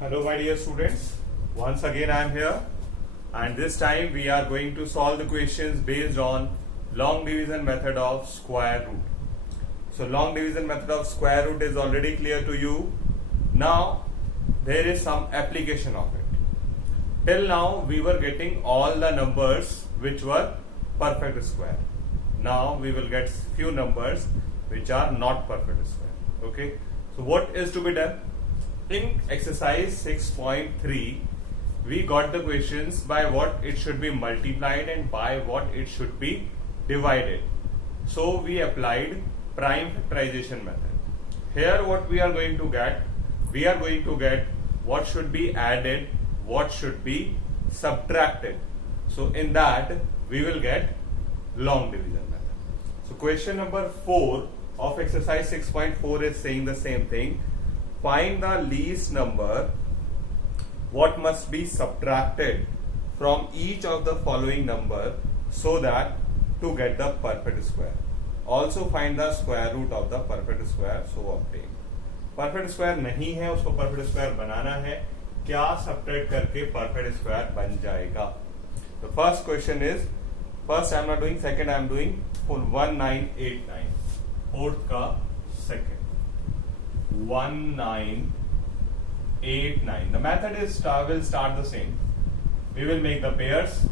Hello my dear students, once again I am here and this time we are going to solve the questions based on long division method of square root. So long division method of square root is already clear to you. Now there is some application of it. Till now we were getting all the numbers which were perfect square. Now we will get few numbers which are not perfect square. Okay, so what is to be done? In exercise 6.3, we got the questions by what it should be multiplied and by what it should be divided. So we applied prime factorization method. Here what we are going to get? We are going to get what should be added, what should be subtracted. So in that we will get long division method. So question number 4 of exercise 6.4 is saying the same thing. Find the least number what must be subtracted from each of the following number so that to get the perfect square. Also find the square root of the perfect square so obtain. Perfect square नहीं है, उसको perfect square बनाना है. क्या subtract करके perfect square बन जाएगा? The first question is, first I am not doing, second I am doing for 1989. Fourth का second. 1989. The method will start the same. We will make the pairs.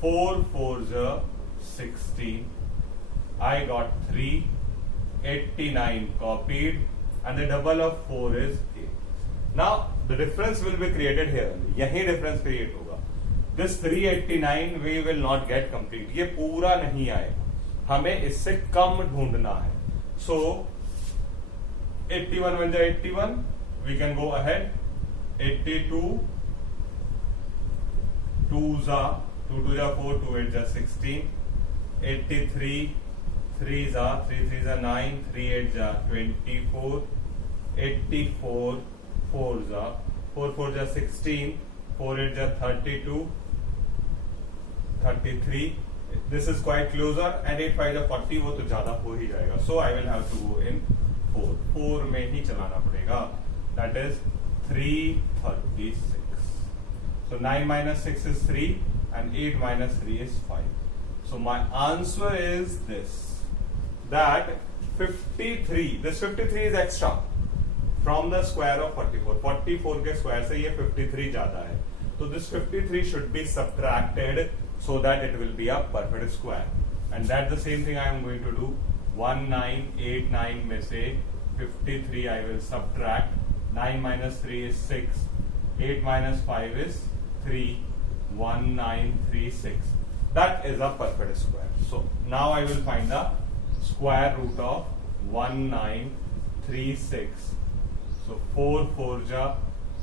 4 4s are 16. I got 3. 89 copied, and the double of 4 is 8. Now the difference will be created here. यही difference create होगा. This 389 we will not get complete. ये पूरा नहीं आएगा. हमें इससे कम ढूंढना है. So 81 बन जाए 81, we can go ahead. 82, 2s are 2 2s are 4, 2 8s are 16. 83, 3s are 3 3s are 9, 3 8s are 24. 84, 4s are 4 4s are 16, 4 8s are 32, 33. This is quite closer, and 8 5s are 40. वो तो ज्यादा हो ही जाएगा. So I will have to go in 4 में ही चलाना पड़ेगा. That is 336. So 9 minus 6 is 3 and 8 minus 3 is 5. So my answer is this, that 53. This 53 is extra from the square of 44. 44 के square से ये 53 ज्यादा है. So this 53 should be subtracted so that it will be a perfect square. And that's the same thing I am going to do. 1989 में से 53 I will subtract. 9 minus 3 is 6. 8 minus 5 is 3. 1936. That is a perfect square. So now I will find the square root of 1936. So 4 4s are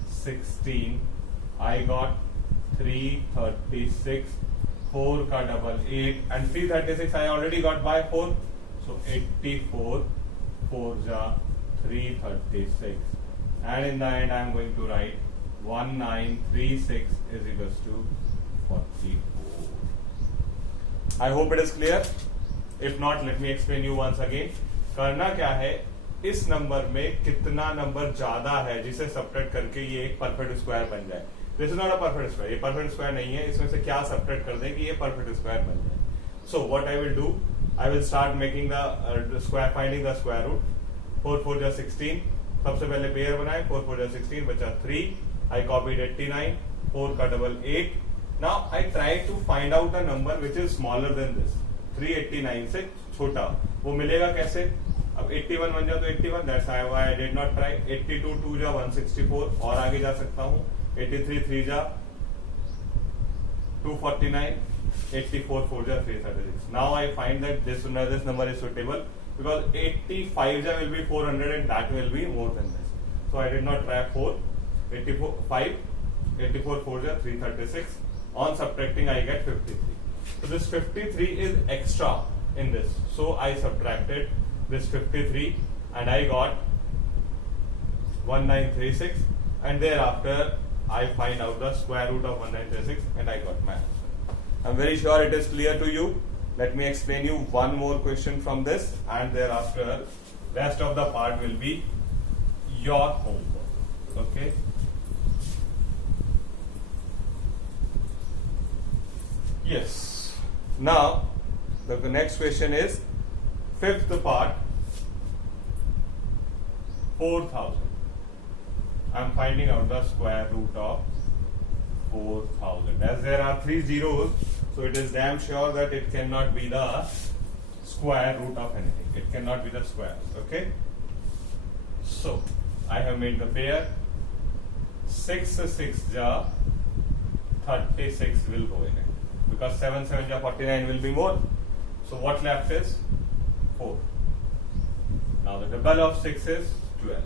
16. I got 336. 4 का double 8 and 336 I already got by 4. So 84 4s are 336, and in the end I am going to write 1936 is equals to 44. I hope it is clear. If not, let me explain you once again. करना क्या है, इस number में कितना number ज्यादा है जिसे subtract करके ये एक परफेक्ट स्क्वायर बन जाए. This is not a perfect square. ये परफेक्ट स्क्वायर नहीं है. इसमें से क्या सब्ट्रैक्ट कर दें कि ये परफेक्ट स्क्वायर बन जाए. So what I will do, I will start making the square, finding the square root. 4 4 is 16. सबसे पहले पेयर बनाए. 4 4 is 16 बचा 3. I copied 89. 4 का double 8. Now I try to find out a number which is smaller than this. 389 से छोटा वो मिलेगा कैसे? अब 81 बन जाए तो 81. That's why I did not try. 82 2 जा 164 और आगे जा सकता हूँ. 83 3 जा 249. 84 4 ja 336. Now I find that this number is suitable because 85 ja will be 400 and that will be more than this. So I did not try 4. 84 5. 84 4 ja 336. On subtracting I get 53. So this 53 is extra in this. So I subtracted this 53 and I got 1936, and thereafter I find out the square root of 1936 and I got my answer. I'm very sure it is clear to you. Let me explain you one more question from this, and thereafter rest of the part will be your homework. Okay. Yes. Now the next question is fifth part, 4000. I'm finding out the square root of 4000. As there are 3 zeros, so it is damn sure that it cannot be the square root of anything. It cannot be the square. Okay. So I have made the pair. 6 6 ja 36 will go in it, because 7 7 ja 49 will be more. So what left is 4. Now the double of 6 is 12.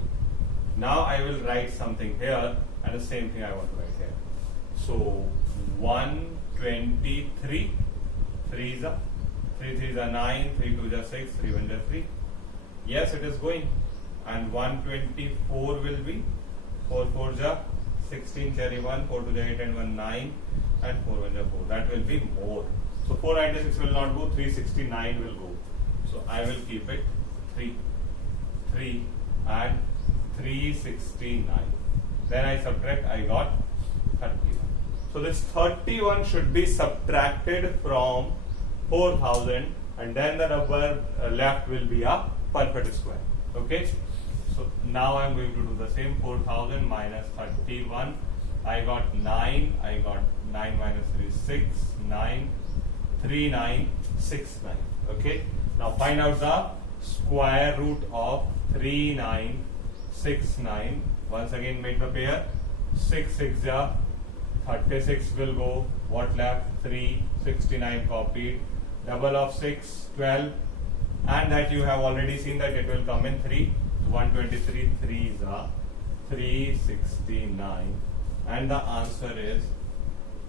Now I will write something here, and the same thing I want to write here. So 123, 3 is a 3 3 is a 9, 3 2 is a 6, 3 1 is a 3. Yes, it is going. And 124 will be 4 4 is a 16, carry 1, 4 2 is a 8 and 1 9, and 4 1 is a 4. That will be more. So 496 will not go, 369 will go. So I will keep it 3 and 369. Then I subtract, I got 31. So this 31 should be subtracted from 4000, and then the number left will be a perfect square. Okay. So now I am going to do the same. 4000 minus 31. I got 9. I got 9 minus 3 6 9 3 9 6 9. Okay. Now find out the square root of 3 9 6 9. Once again make the pair. 6 6 ja 36 will go. What left? 3 69 copied. Double of 6 12, and that you have already seen that it will come in 3. 123 3 is a 369, and the answer is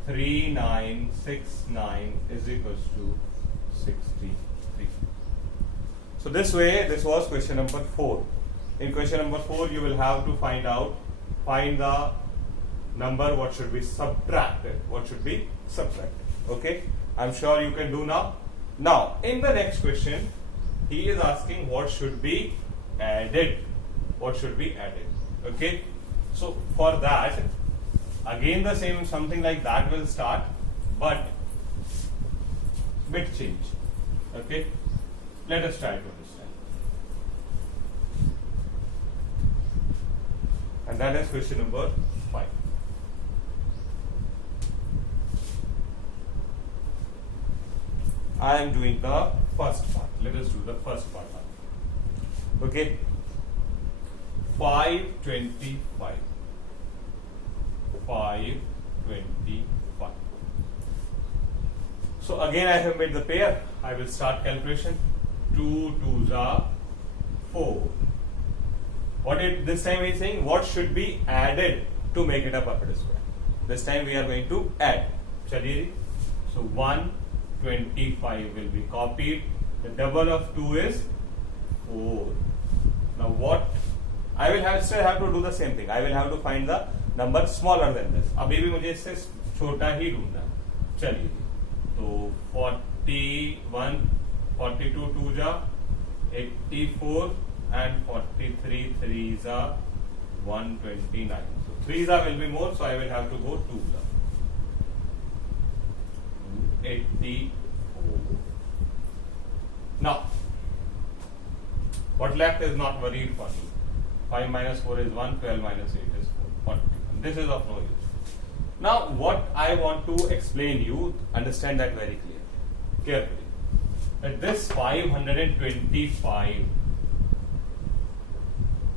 3969 is equals to 63. So this way, this was question number 4. In question number 4, you will have to find the number what should be subtracted. Okay, I'm sure you can do now. Now in the next question, he is asking what should be added. Okay, so for that, again the same, something like that will start, but bit change. Okay, let us try to understand. And that is question number 5. I am doing the first part. Let us do the first part. Okay. 525. 525. So again I have made the pair. I will start calculation. 2 2s are 4. What it this time is saying? What should be added to make it a perfect square? This time we are going to add. Chaliye. So 125 will be copied. The double of 2 is 4. Now what? I will still have to do the same thing. I will have to find the number smaller than this. अभी भी मुझे इससे छोटा ही ढूंढना. चलिए. तो 41, 42 2s are 84 and 43 3s are 129. So 3s are will be more, so I will have to go 2s are 84. Now what left is not very funny. 5 minus 4 is 1, 12 minus 8 is 4. 40. This is of no use. Now what I want to explain you, understand that very carefully. That this 525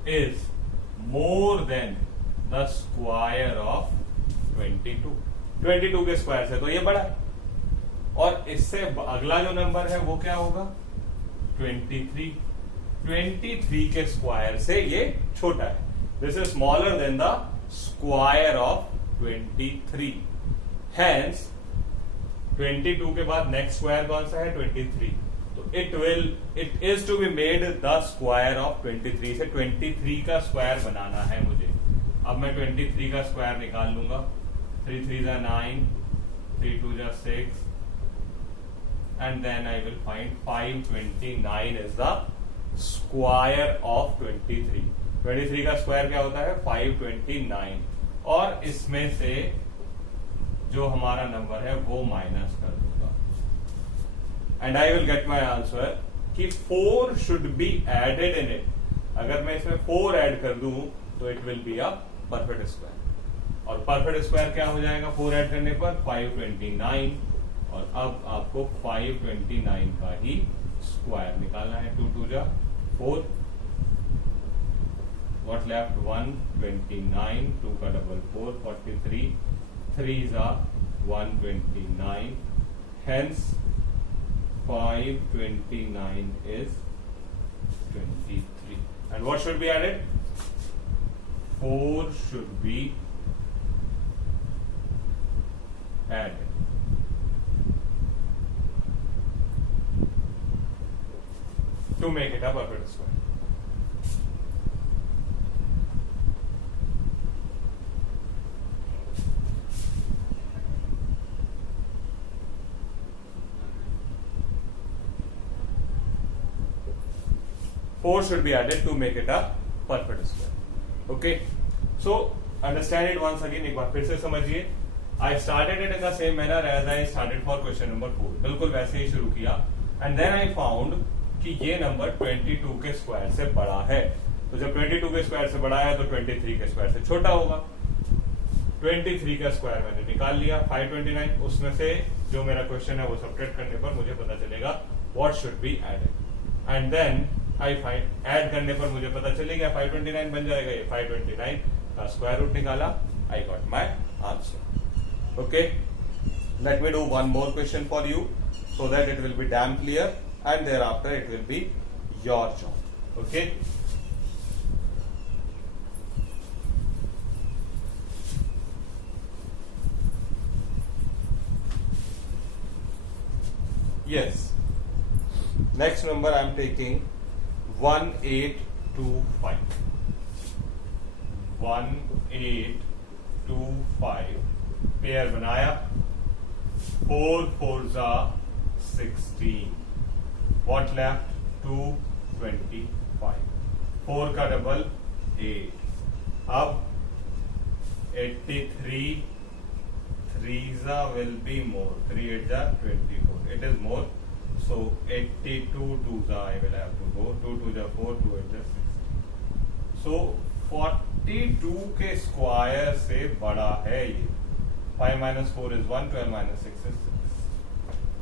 is more than the square of 22. 22 के square से तो ये बड़ा है, और इससे अगला जो नंबर है वो क्या होगा? 23. 23 के स्क्वायर से ये छोटा है. This is smaller than the square of 23. Hence 22 के बाद नेक्स्ट स्क्वायर कौन सा है? 23. तो it is to be made the square of 23. से 23 का स्क्वायर बनाना है मुझे. अब मैं 23 का स्क्वायर निकाल लूंगा. 3 3 is 9, 3 2 is 6, and then I will find 529 is the square of 23. 23 का स्क्वायर क्या होता है? 529. और इसमें से जो हमारा नंबर है वो माइनस कर दो. And I will get my answer कि 4 should be added in it. अगर मैं इसमें 4 ऐड कर दूं तो it will be a perfect square. और परफेक्ट स्क्वायर क्या हो जाएगा 4 ऐड करने पर 529. और अब आपको 529 का ही स्क्वायर निकालना है. 2 2 जा 4. What left? 129. 2 का double 4 43. 3 are 129. Hence 529 is 23. And what should be added? 4 should be added. To make it a perfect square. Four should be added to make it a perfect square. Okay. So understand it once again. एक बार फिर से समझिए. I started it in the same manner as I started for question number 4. बिल्कुल वैसे ही शुरू किया. And then I found कि ये नंबर 22 के स्क्वायर से बड़ा है. तो जब 22 के स्क्वायर से बड़ा है तो 23 के स्क्वायर से छोटा होगा. 23 का स्क्वायर मैंने निकाल लिया. 529. उसमें से जो मेरा क्वेश्चन है वो सब्ट्रैक्ट करने पर मुझे पता चलेगा what should be added. And then I find add करने पर मुझे पता चलेगा 529 बन जाएगा. ये 529 का स्क्वायर रूट निकाला. I got my answer. Okay. Let me do one more question for you so that it will be damn clear, and thereafter it will be your job. Okay. Yes. Next number I am taking 1825. 1825 pair बनाया. 4 4s are 16. What left? 225. 4 का double 8. अब 83. 3s will be more. 3 8s are 24. It is more. So 82 2s I will have to go. 2 2s are 4. 2 8s are 16. So 42 के square से बड़ा है ये. 5 minus 4 is 1. 12 minus 6 is 6.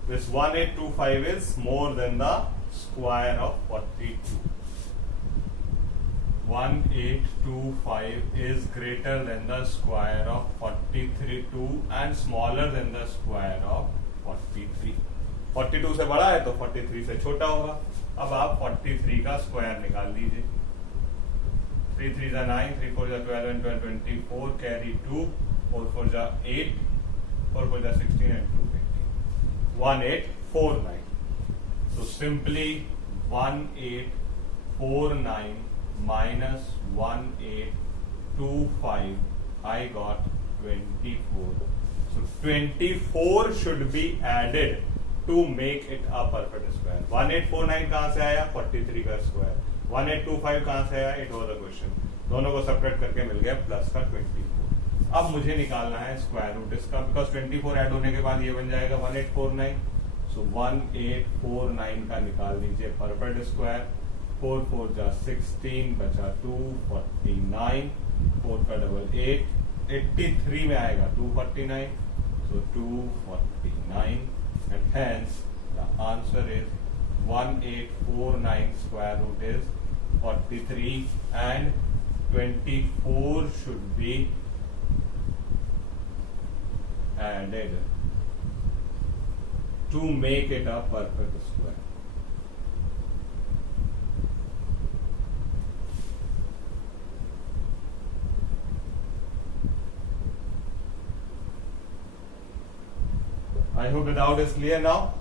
This 1825 is more than the square of 42. 1825 is greater than the square of 43 and smaller than the square of 43. 42 से बड़ा है तो 43 से छोटा होगा. अब आप 43 का स्क्वायर निकाल लीजिए. 3 3 जा 9. 3 4 जा 12 and 12 24. Carry 2. 4 4 जा 8. 4 4 जा 16 and 2 18. 1849. So simply 1849 minus 1825. I got 24. So 24 should be added to make it a perfect square. 1849 कहां से आया? 43 का स्क्वायर. 1825 कहां से आया? It was a question. दोनों को सब्ट्रैक्ट करके मिल गया प्लस का 24. अब मुझे निकालना है स्क्वायर रूट इसका, बिकॉज 24 ऐड होने के बाद ये बन जाएगा 1849. सो 1849 का निकाल लीजिए परफेक्ट स्क्वायर. 4 4 जा 16 बचा 249. 4 का डबल 8. 83 में आएगा 249. सो 249 and hence the answer is 1849 square root is 43 and 24 should be added to make it a perfect square. I hope the doubt is clear now.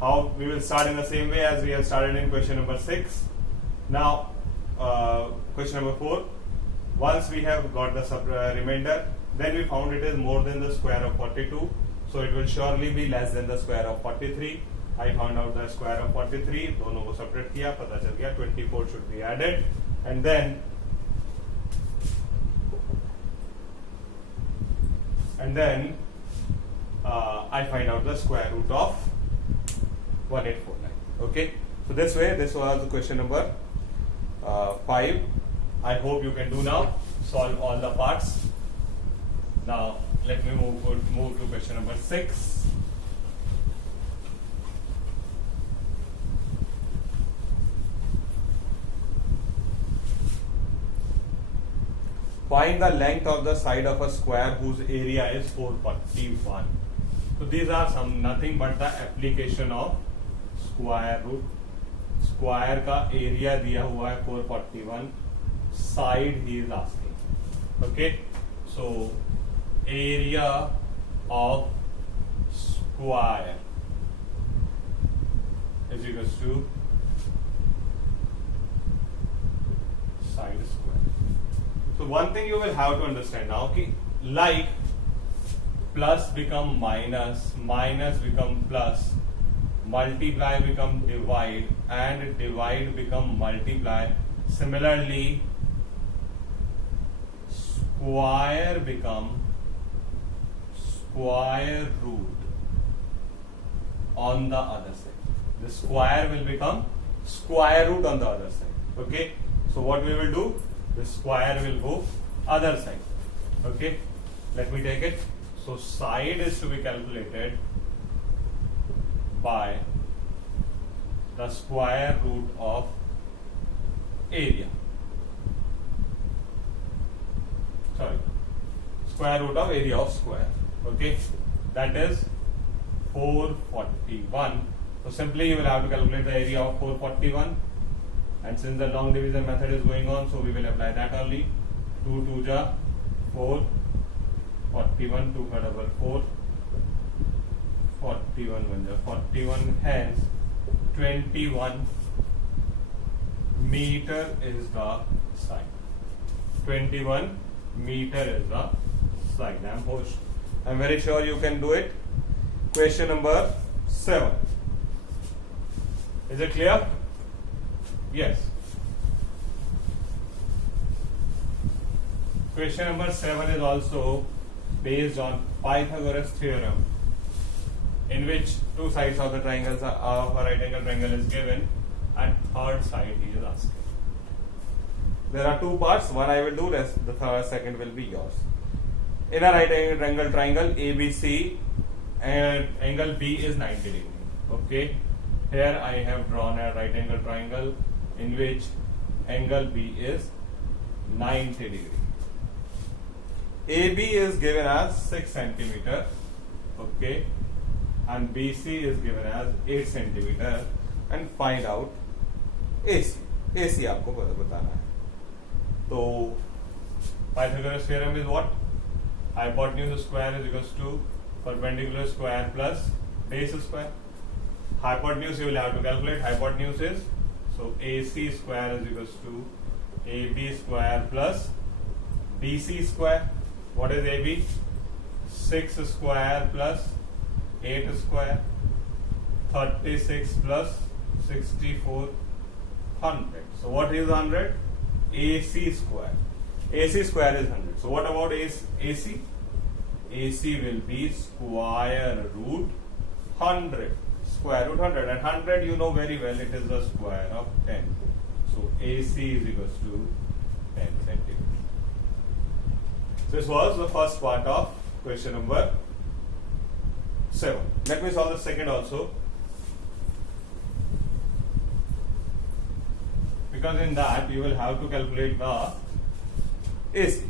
How we will start in the same way as we have started in question number 6. Now, question number 4. Once we have got the remainder, then we found it is more than the square of 42. So it will surely be less than the square of 43. I found out the square of 43. दोनों को separate किया, पता चल गया 24 should be added, and then I find out the square root of 1849. Okay, so this way, this was question number 5. I hope you can do now, solve all the parts. Now let me move to question number 6. Find the length of the side of a square whose area is 441. So these are nothing but the application of square root. Square का area दिया हुआ है 441, side he is asking. Okay, so area of square is equals to side square. So one thing you will have to understand now, okay, like plus become minus, minus become plus, multiply become divide, and divide become multiply. Similarly, square become square root on the other side. The square will become square root on the other side. Okay, so what we will do? The square will go other side. Okay, let me take it. So side is to be calculated by the square root of area. Sorry, square root of area of square. Okay, that is 441. So simply you will have to calculate the area of 441. And since the long division method is going on, so we will apply that only. 2 2 ja 4, 41, 2 ka double 4, 41 1 ja 41, hence 21 meter is the side. 21 meter is the side. I'm very sure you can do it. Question number 7. Is it clear? Yes. Question number 7 is also based on Pythagoras theorem, in which two sides of the triangles of a right angle triangle is given, and third side he is asking. There are two parts. One I will do, the second will be yours. In a right angle triangle ABC, and angle B is 90 degrees. Okay. Here I have drawn a right angle triangle in which angle B is 90 degree. AB is given as 6 centimeter, okay, and BC is given as 8 centimeter, and find out AC. AC आपको बताना है. तो Pythagoras theorem is what? Hypotenuse square is equals to perpendicular square plus base square. Hypotenuse you will have to calculate. Hypotenuse is, so AC square is equals to AB square plus BC square. What is AB? 6 square plus 8 square, 36 plus 64, 100. So what is 100? AC square. AC square is 100. So what about AC? AC will be square root 100. Square root 100, and 100 you know very well, it is the square of 10. So AC is equals to 10 centimeters. This was the first part of question number 7. Let me solve the second also, because in that you will have to calculate the AC.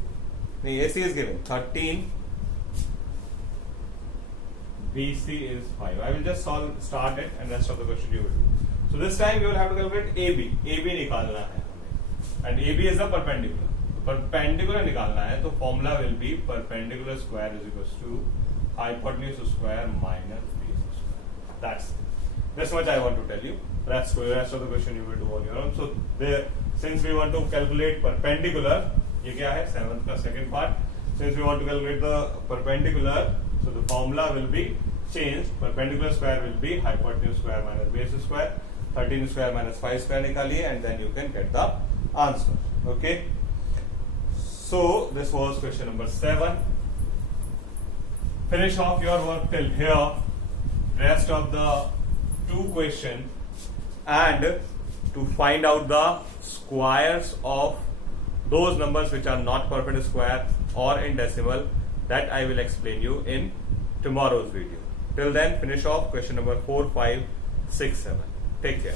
The AC is given 13, BC is 5. I will just start it, and rest of the question you will do. So this time you will have to calculate AB. AB निकालना है हमें, and AB is the perpendicular. Perpendicular निकालना है, तो formula will be perpendicular square is equals to hypotenuse square minus base square. That's much I want to tell you. Rest of the question you will do on your own. So there, since we want to calculate perpendicular, ये क्या है 7th का second part. Since we want to calculate the perpendicular, so the formula will be changed. Perpendicular square will be hypotenuse square minus base square. 13 square minus 5 square निकालिए, and then you can get the answer. Okay. So this was question number 7. Finish off your work till here. Rest of the two questions and to find out the squares of those numbers which are not perfect square or in decimal, that I will explain you in tomorrow's video. Till then, finish off question number 4, 5, 6, 7. Take care.